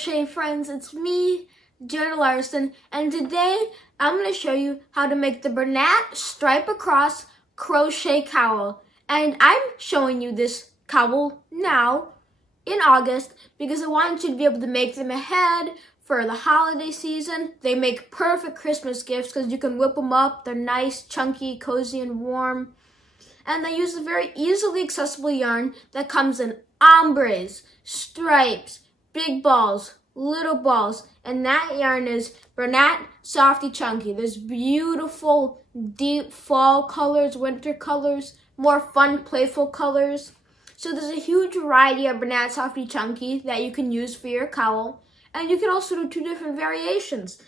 crochet friends, it's me, Jonah, and today I'm going to show you how to make the Bernat stripe across crochet cowl. And I'm showing you this cowl now in August because I wanted you to be able to make them ahead for the holiday season. They make perfect Christmas gifts because you can whip them up. They're nice, chunky, cozy, and warm. And they use a very easily accessible yarn that comes in ombres, stripes, big balls, little balls, and that yarn is Bernat Softy Chunky. There's beautiful, deep fall colors, winter colors, more fun, playful colors. So there's a huge variety of Bernat Softy Chunky that you can use for your cowl. And you can also do two different variations.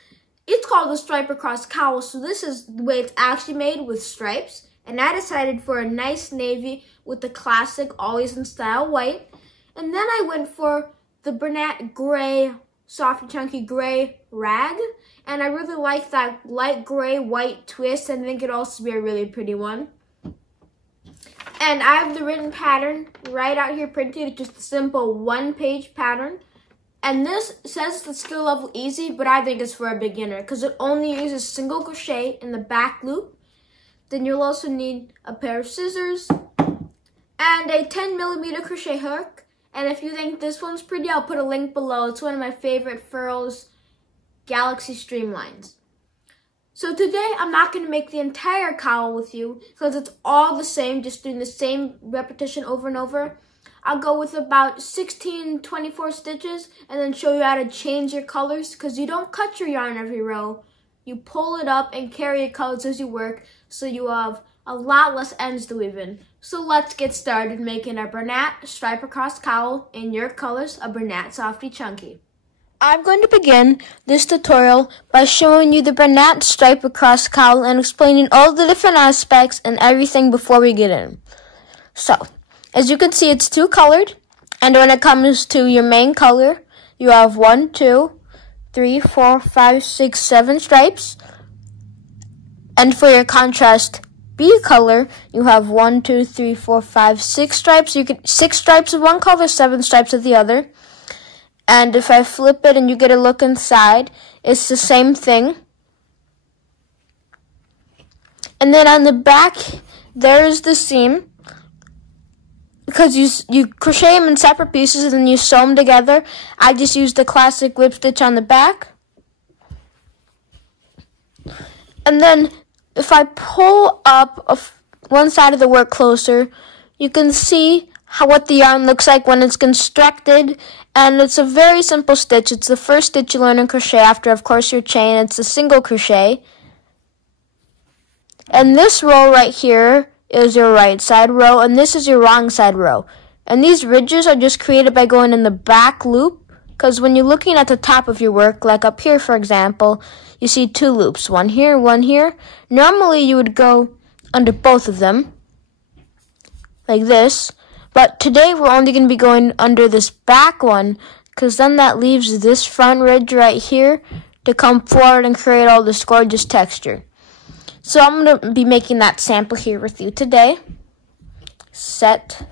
It's called the stripe across cowl, so this is the way it's actually made with stripes. And I decided for a nice navy with the classic Always in Style white. And then I went for the Bernat gray, Softy Chunky gray rag. And I really like that light gray white twist. I think it'd also be a really pretty one. And I have the written pattern right out here printed. It's just a simple one-page pattern. And this says the skill level easy, but I think it's for a beginner because it only uses single crochet in the back loop. Then you'll also need a pair of scissors and a 10mm crochet hook. And if you think this one's pretty, I'll put a link below. It's one of my favorite Furls Galaxy Streamlines. So today, I'm not going to make the entire cowl with you because it's all the same, just doing the same repetition over and over. I'll go with about 24 stitches and then show you how to change your colors because you don't cut your yarn every row. You pull it up and carry your colors as you work so you have a lot less ends to weave in. So let's get started making a Bernat stripe across cowl in your colors of Bernat Softy Chunky. I'm going to begin this tutorial by showing you the Bernat stripe across cowl and explaining all the different aspects and everything before we get in. So, as you can see, it's two-colored, and when it comes to your main color, you have 1, 2, 3, 4, 5, 6, 7 stripes, and for your contrast B color, you have 1, 2, 3, 4, 5, 6 stripes. You get 6 stripes of one color, 7 stripes of the other. And if I flip it and you get a look inside, it's the same thing. And then on the back, there's the seam. Because you crochet them in separate pieces and then you sew them together. I just used the classic whip stitch on the back. And then if I pull up one side of the work closer, you can see what the yarn looks like when it's constructed. And it's a very simple stitch. It's the first stitch you learn in crochet after, of course, your chain. It's a single crochet. And this row right here is your right side row, and this is your wrong side row. And these ridges are just created by going in the back loop, because when you're looking at the top of your work, like up here, for example, you see 2 loops, one here, one here. Normally, you would go under both of them, like this. But today, we're only going to be going under this back one, because then that leaves this front ridge right here to come forward and create all this gorgeous texture. So I'm going to be making that sample here with you today. Set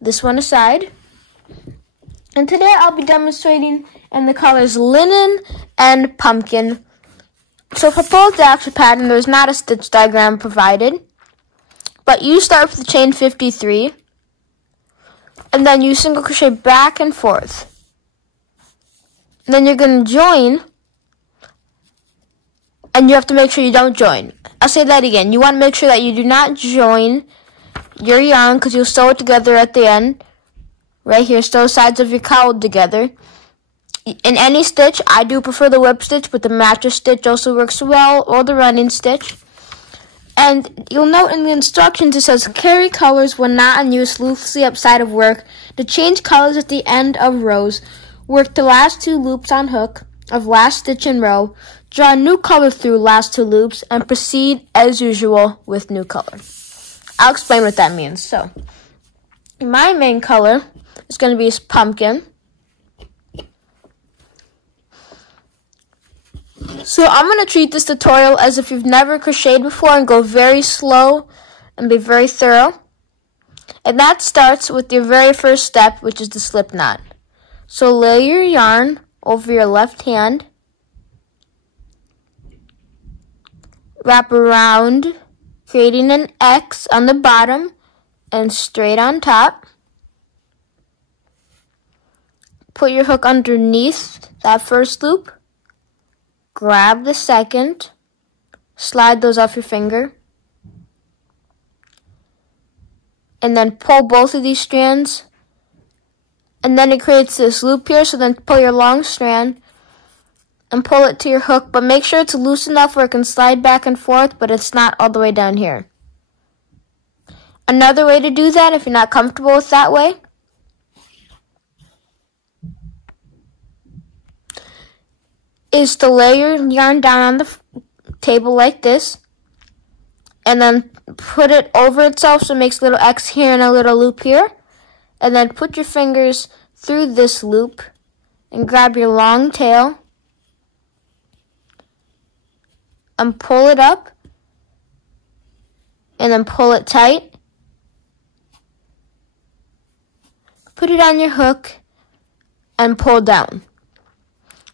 this one aside. And today I'll be demonstrating in the colors linen and pumpkin. So for both the actual pattern, there's not a stitch diagram provided. But you start with the chain 53. And then you single crochet back and forth. And then you're going to join. And you have to make sure you don't join. I'll say that again. You want to make sure that you do not join your yarn because you'll sew it together at the end. Right here, sew sides of your cowl together. In any stitch, I do prefer the whip stitch, but the mattress stitch also works well, or the running stitch. And you'll note in the instructions it says, carry colors when not in use loosely outside of work. To change colors at the end of rows, work the last 2 loops on hook of last stitch in row. Draw a new color through last 2 loops and proceed as usual with new color. I'll explain what that means. So, my main color is going to be pumpkin. So I'm going to treat this tutorial as if you've never crocheted before and go very slow and be very thorough. And that starts with your very first step, which is the slip knot. So lay your yarn over your left hand, wrap around, creating an X on the bottom and straight on top. Put your hook underneath that first loop, grab the second, slide those off your finger, and then pull both of these strands, and then it creates this loop here. So then pull your long strand and pull it to your hook, but make sure it's loose enough where it can slide back and forth, but it's not all the way down here. Another way to do that, if you're not comfortable with that way, is to lay your yarn down on the table like this, and then put it over itself so it makes a little X here and a little loop here, and then put your fingers through this loop and grab your long tail and pull it up and then pull it tight. Put it on your hook and pull down.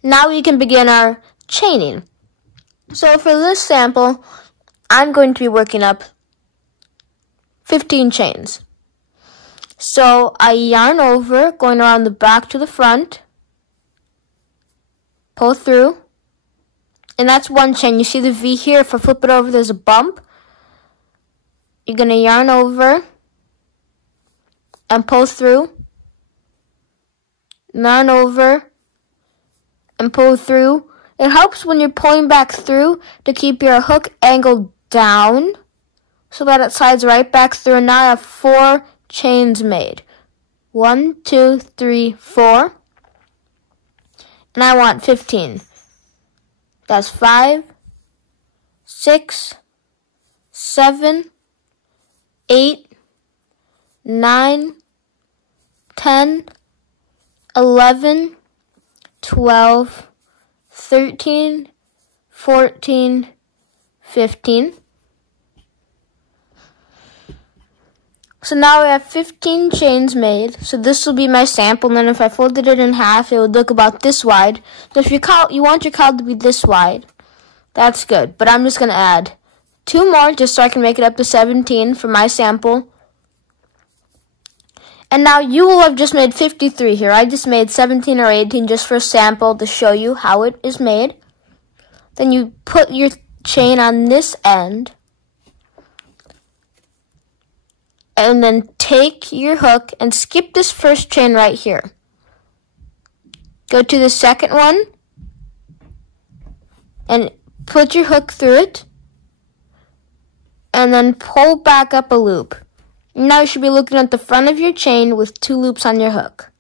Now we can begin our chaining. So for this sample, I'm going to be working up 15 chains. So I yarn over, going around the back to the front, pull through, and that's one chain. You see the V here? If I flip it over, there's a bump. You're going to yarn over and pull through, yarn over and pull through. It helps when you're pulling back through to keep your hook angled down so that it slides right back through. And now I have 4 chains made. 1, 2, 3, 4. And I want 15. That's 5, 6, 7, 8, 9, 10, 11, 12, 13, 14, 15. So now we have 15 chains made. So this will be my sample, and then if I folded it in half, it would look about this wide. So if you want your cowl to be this wide, that's good. But I'm just going to add 2 more just so I can make it up to 17 for my sample. And now you will have just made 53 here. I just made 17 or 18 just for a sample to show you how it is made. Then you put your chain on this end. And then take your hook and skip this first chain right here. Go to the second one and put your hook through it. And then pull back up a loop. Now you should be looking at the front of your chain with 2 loops on your hook.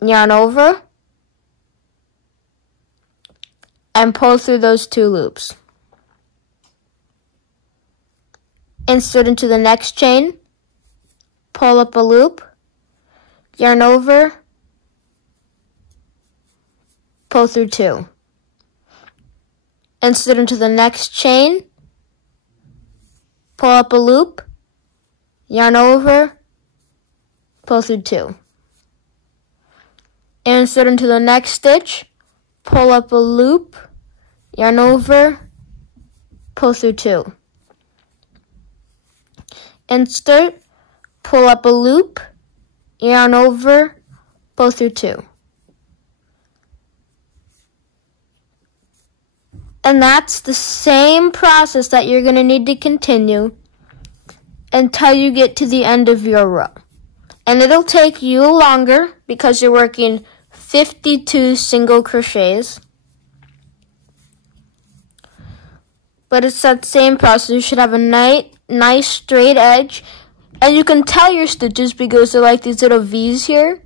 Yarn over and pull through those 2 loops. Insert into the next chain, pull up a loop, yarn over, pull through 2. Insert into the next chain, pull up a loop, yarn over, pull through 2. Insert into the next stitch, pull up a loop, yarn over, pull through 2. Insert, pull up a loop, yarn over, pull through 2. And that's the same process that you're going to need to continue until you get to the end of your row. And it'll take you longer because you're working 52 single crochets. But it's that same process. You should have a nice straight edge. And you can tell your stitches because they're like these little V's here.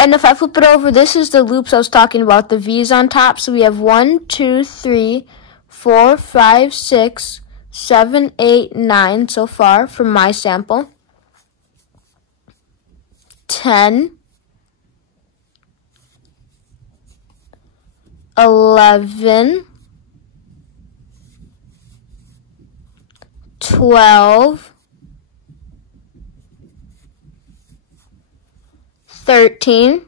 And if I flip it over, this is the loops I was talking about, the V's on top. So we have 1, 2, 3, 4, 5, 6, 7, 8, 9 so far from my sample. 10, 11, 12, 13,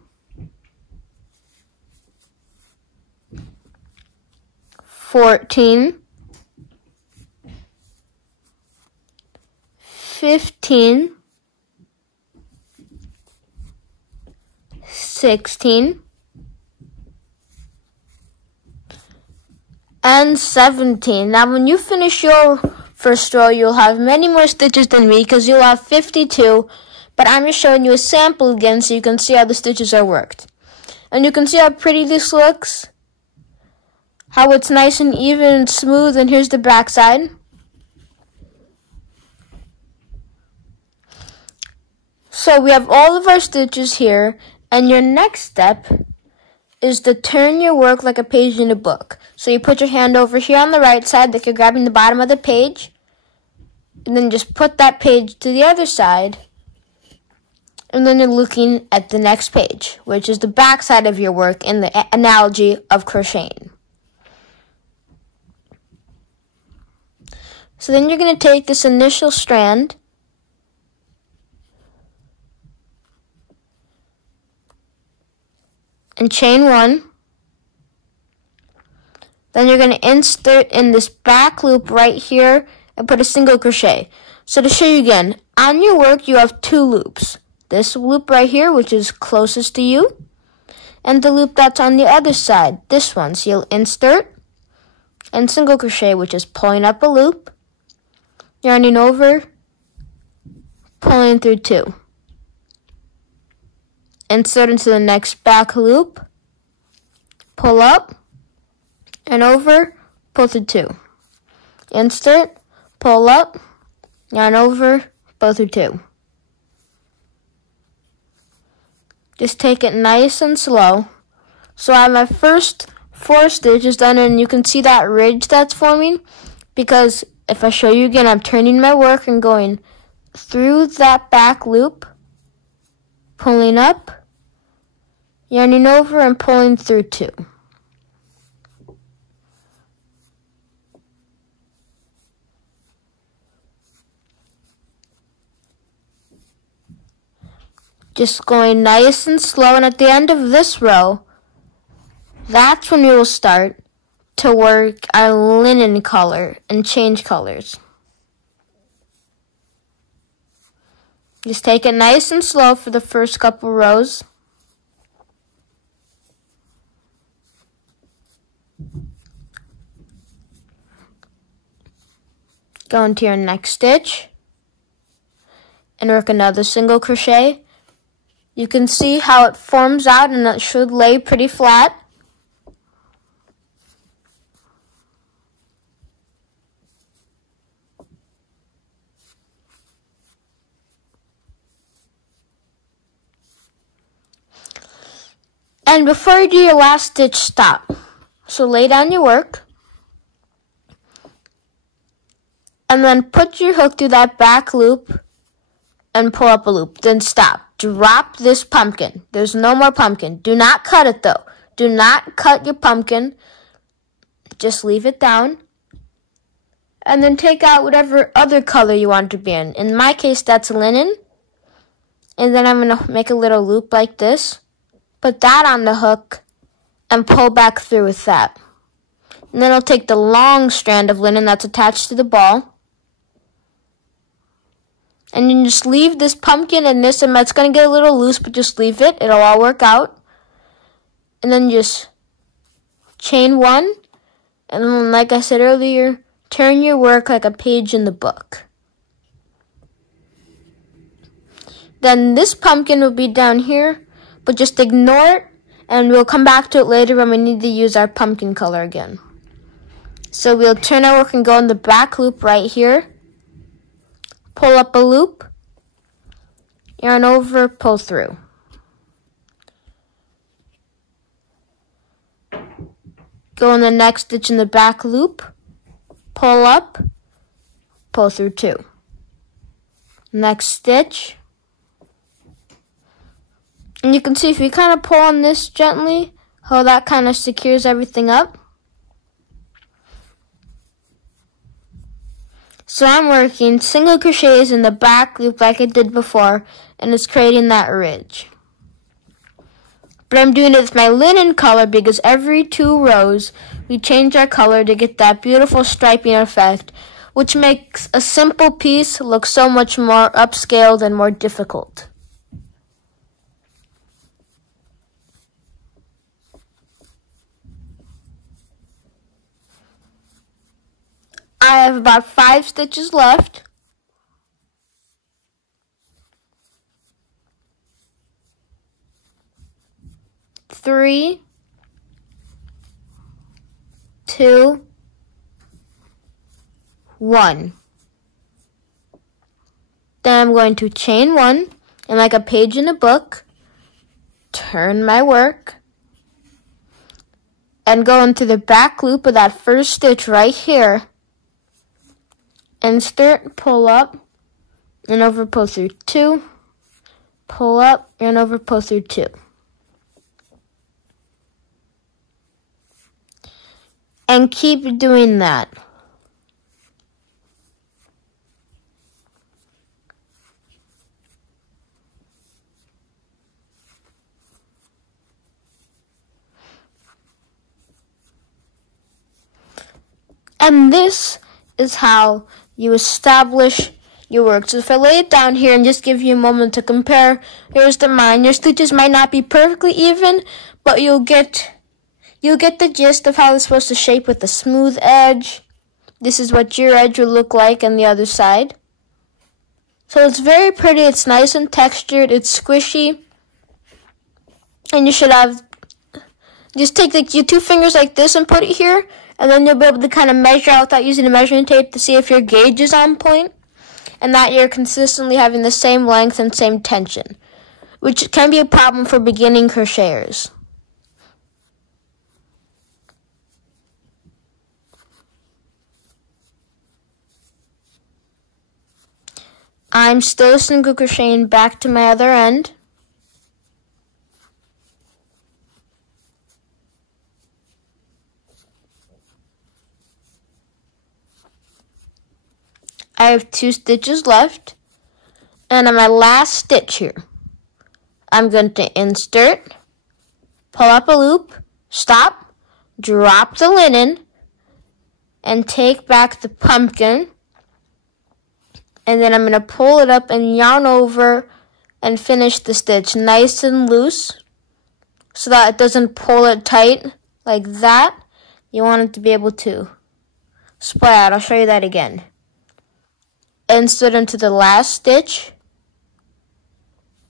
14, 15, 16, and 17. Now when you finish your first row, you'll have many more stitches than me because you'll have 52, but I'm just showing you a sample again so you can see how the stitches are worked. And you can see how pretty this looks, how it's nice and even and smooth, and here's the back side. So we have all of our stitches here, and your next step is to turn your work like a page in a book. So you put your hand over here on the right side like you're grabbing the bottom of the page, and then just put that page to the other side, and then you're looking at the next page, which is the back side of your work in the analogy of crocheting. So then you're going to take this initial strand and chain one. Then you're going to insert in this back loop right here and put a single crochet. So to show you again, on your work you have two loops. This loop right here, which is closest to you, and the loop that's on the other side, this one. So you'll insert and single crochet, which is pulling up a loop, yarning over, pulling through two. Insert into the next back loop, pull up, and over, pull through two. Insert, pull up, yarn over, pull through two. Just take it nice and slow. So I have my first 4 stitches done, and you can see that ridge that's forming, because if I show you again, I'm turning my work and going through that back loop, pulling up, yarning over, and pulling through two. Just going nice and slow, and at the end of this row, that's when we will start to work our linen color and change colors. Just take it nice and slow for the first couple rows. Go into your next stitch and work another single crochet. You can see how it forms out, and it should lay pretty flat. And before you do your last stitch, stop. So lay down your work, and then put your hook through that back loop and pull up a loop. Then stop. Drop this pumpkin. There's no more pumpkin. Do not cut it though. Do not cut your pumpkin. Just leave it down. And then take out whatever other color you want to be in. In my case, that's linen. And then I'm going to make a little loop like this. Put that on the hook and pull back through with that. And then I'll take the long strand of linen that's attached to the ball. And you just leave this pumpkin in this, and it's going to get a little loose, but just leave it. It'll all work out. And then just chain one. And then, like I said earlier, turn your work like a page in the book. Then this pumpkin will be down here, but just ignore it, and we'll come back to it later when we need to use our pumpkin color again. So we'll turn our work and go in the back loop right here. Pull up a loop, yarn over, pull through. Go in the next stitch in the back loop, pull up, pull through two. Next stitch. And you can see if you kind of pull on this gently, how that kind of secures everything up. So I'm working single crochets in the back loop like I did before, and it's creating that ridge. But I'm doing it with my linen color because every 2 rows we change our color to get that beautiful striping effect, which makes a simple piece look so much more upscaled and more difficult. I have about 5 stitches left. Three, 2, 1. Then I'm going to chain 1, and like a page in a book, turn my work, and go into the back loop of that first stitch right here, insert, pull up, and over, pull through 2, pull up, and over, pull through 2. And keep doing that. And this is how you establish your work. So if I lay it down here and just give you a moment to compare, here's the mine. Your stitches might not be perfectly even, but you'll get the gist of how it's supposed to shape with a smooth edge. This is what your edge will look like on the other side. So it's very pretty, it's nice and textured, it's squishy. And you should have, just take your 2 fingers like this and put it here, and then you'll be able to kind of measure out that using a measuring tape to see if your gauge is on point, and that you're consistently having the same length and same tension, which can be a problem for beginning crocheters. I'm still single crocheting back to my other end. I have 2 stitches left, and on my last stitch here, I'm going to insert, pull up a loop, stop, drop the linen, and take back the pumpkin. And then I'm going to pull it up and yarn over and finish the stitch nice and loose so that it doesn't pull it tight like that. You want it to be able to spread out. I'll show you that again. Insert into the last stitch,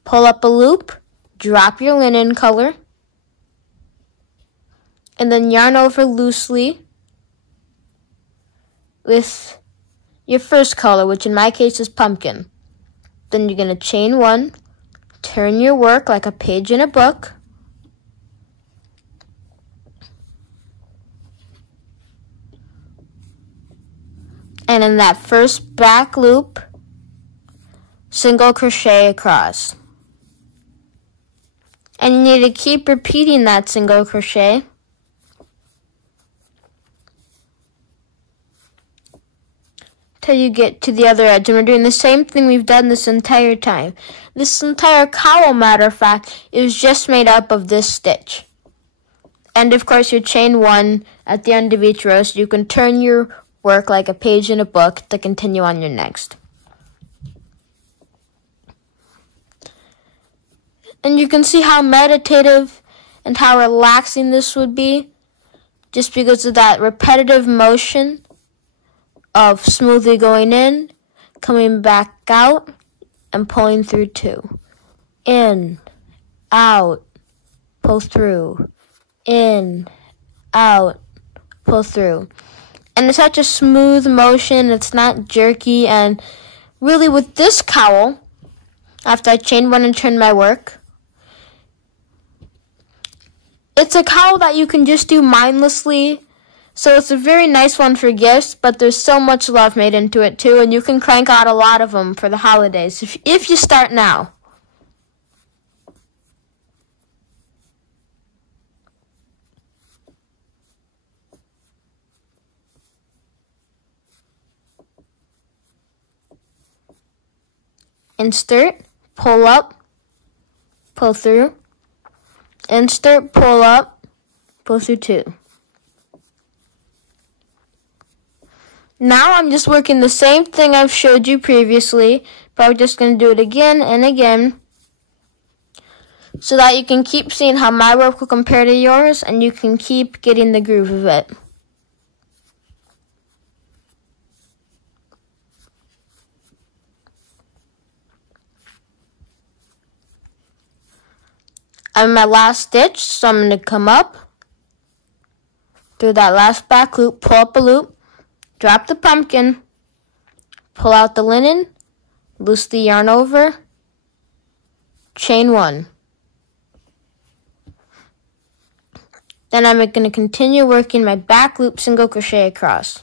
pull up a loop, drop your linen color, and then yarn over loosely with your first color, which in my case is pumpkin. Then you're going to chain 1, turn your work like a page in a book, and in that first back loop, single crochet across. And you need to keep repeating that single crochet till you get to the other edge. And we're doing the same thing we've done this entire time. This entire cowl, matter of fact, is just made up of this stitch. And of course you chain 1 at the end of each row so you can turn your work like a page in a book to continue on your next. And you can see how meditative and how relaxing this would be just because of that repetitive motion of smoothly going in, coming back out, and pulling through 2. In, out, pull through. In, out, pull through. And it's such a smooth motion, it's not jerky, and really with this cowl, after I chain 1 and turn my work, it's a cowl that you can just do mindlessly. So it's a very nice one for gifts, but there's so much love made into it too, and you can crank out a lot of them for the holidays if you start now. Insert, pull up, pull through, insert, pull up, pull through 2. Now I'm just working the same thing I've showed you previously, but I'm just going to do it again and again so that you can keep seeing how my work will compare to yours and you can keep getting the groove of it. I'm in my last stitch, so I'm going to come up through that last back loop, pull up a loop, drop the pumpkin, pull out the linen, loose the yarn over, chain 1. Then I'm going to continue working my back loop single crochet across.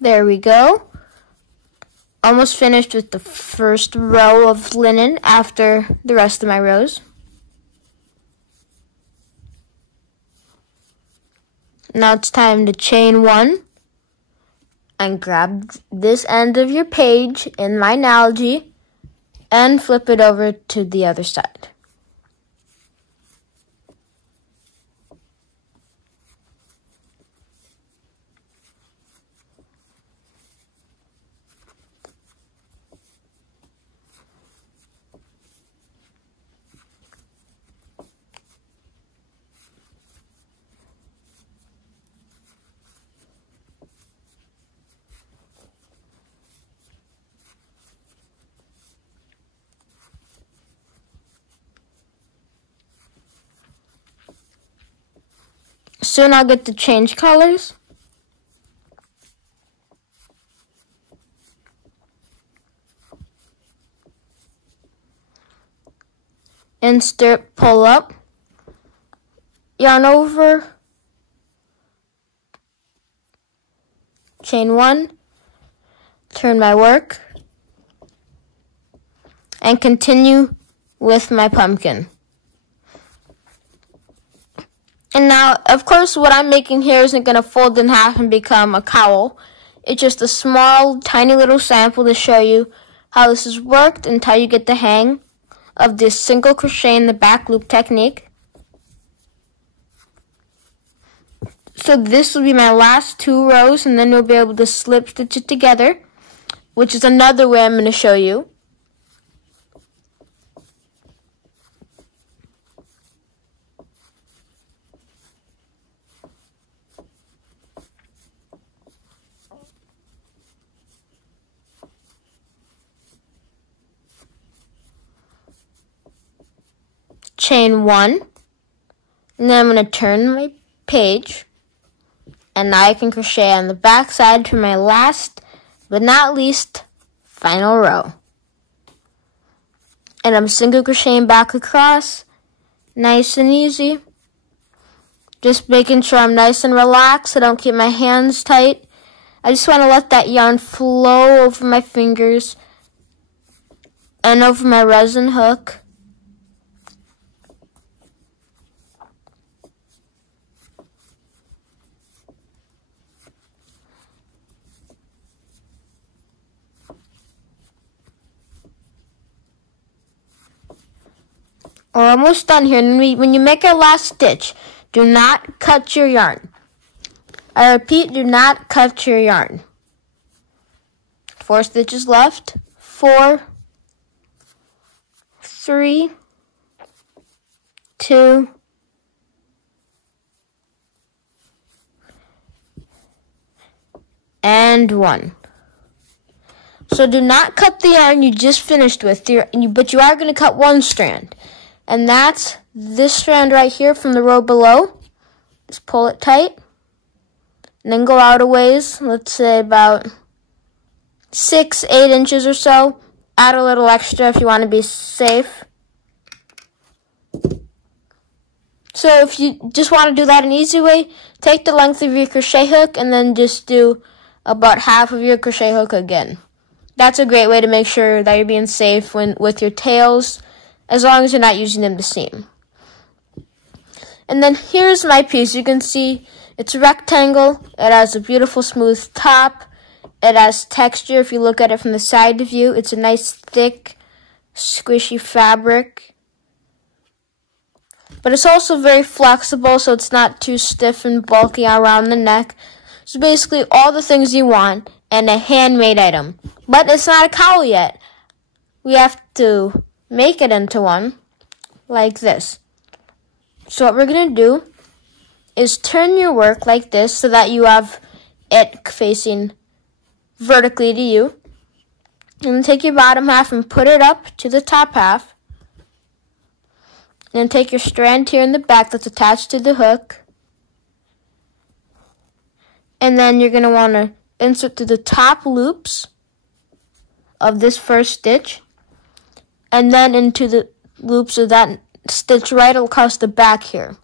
There we go. Almost finished with the first row of linen after the rest of my rows. Now it's time to chain 1 and grab this end of your page in my analogy and flip it over to the other side. Soon I'll get to change colors. Insert, pull up, yarn over, chain 1, turn my work, and continue with my pumpkin. And now, of course, what I'm making here isn't going to fold in half and become a cowl. It's just a small, tiny little sample to show you how this has worked and how you get the hang of this single crochet in the back loop technique. So this will be my last 2 rows, and then we'll be able to slip stitch it together, which is another way I'm going to show you. Chain 1, and then I'm going to turn my page, and now I can crochet on the back side for my last but not least final row. And I'm single crocheting back across, nice and easy, just making sure I'm nice and relaxed. I don't keep my hands tight. I just want to let that yarn flow over my fingers and over my resin hook. We're almost done here. And when you make your last stitch, do not cut your yarn. I repeat, do not cut your yarn. 4 stitches left. 4, 3, 2, and 1. So do not cut the yarn you just finished with, but you are going to cut 1 strand. And that's this strand right here from the row below. Just pull it tight. And then go out a ways, let's say about 6, 8 inches or so. add a little extra if you want to be safe. So if you just want to do that an easy way, take the length of your crochet hook and then just do about half of your crochet hook again. That's a great way to make sure that you're being safe with your tails, as long as you're not using them to seam. And then here's my piece. You can see it's a rectangle. It has a beautiful smooth top. It has texture. If you look at it from the side view, it's a nice thick, squishy fabric. But it's also very flexible, so it's not too stiff and bulky around the neck. So basically all the things you want and a handmade item. But it's not a cowl yet. We have to make it into one like this. So what we're going to do is turn your work like this so that you have it facing vertically to you. And then take your bottom half and put it up to the top half. And then take your strand here in the back that's attached to the hook. And then you're going to want to insert through the top loops of this first stitch. And then into the loops of that stitch right across the back here.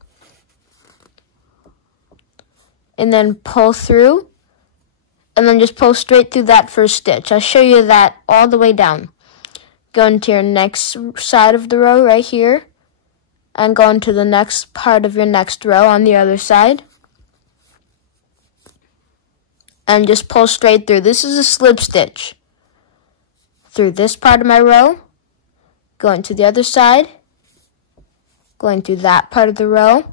And then pull through. And then just pull straight through that first stitch. I'll show you that all the way down. Go into your next side of the row right here. And go into the next part of your next row on the other side. And just pull straight through. This is a slip stitch. Through this part of my row. Going to the other side. Going through that part of the row.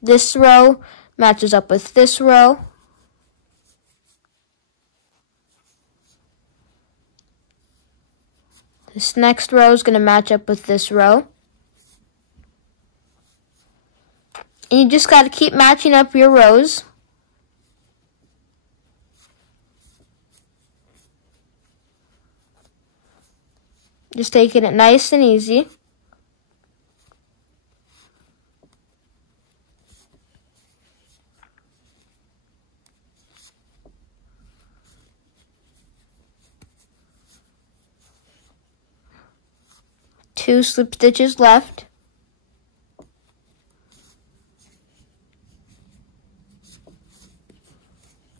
This row matches up with this row. This next row is going to match up with this row. And you just got to keep matching up your rows. Just taking it nice and easy. Two slip stitches left.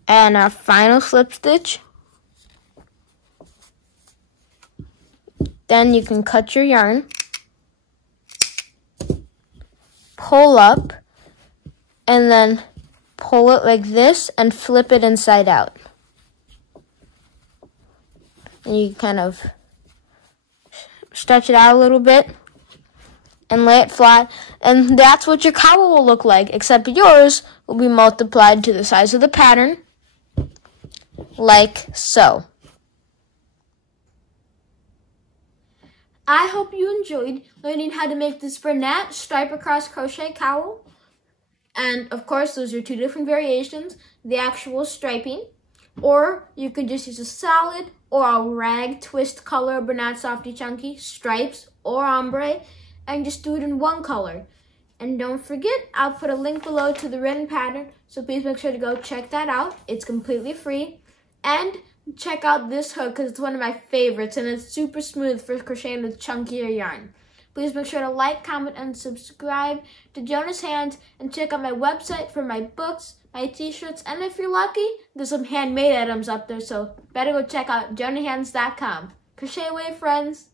And our final slip stitch. Then you can cut your yarn, pull up, and then pull it like this and flip it inside out. And you kind of stretch it out a little bit and lay it flat. And that's what your cowl will look like, except yours will be multiplied to the size of the pattern, like so. I hope you enjoyed learning how to make this Bernat stripe across crochet cowl. And of course, those are two different variations, the actual striping, or you could just use a solid or a rag twist color Bernat Softy Chunky, stripes or ombre, and just do it in one color. And don't forget, I'll put a link below to the written pattern, so please make sure to go check that out. It's completely free. And check out this hook because it's one of my favorites and it's super smooth for crocheting with chunkier yarn. Please make sure to like, comment, and subscribe to Jonah's Hands and check out my website for my books, my t-shirts, and if you're lucky, there's some handmade items up there, so better go check out jonahhands.com. Crochet away, friends!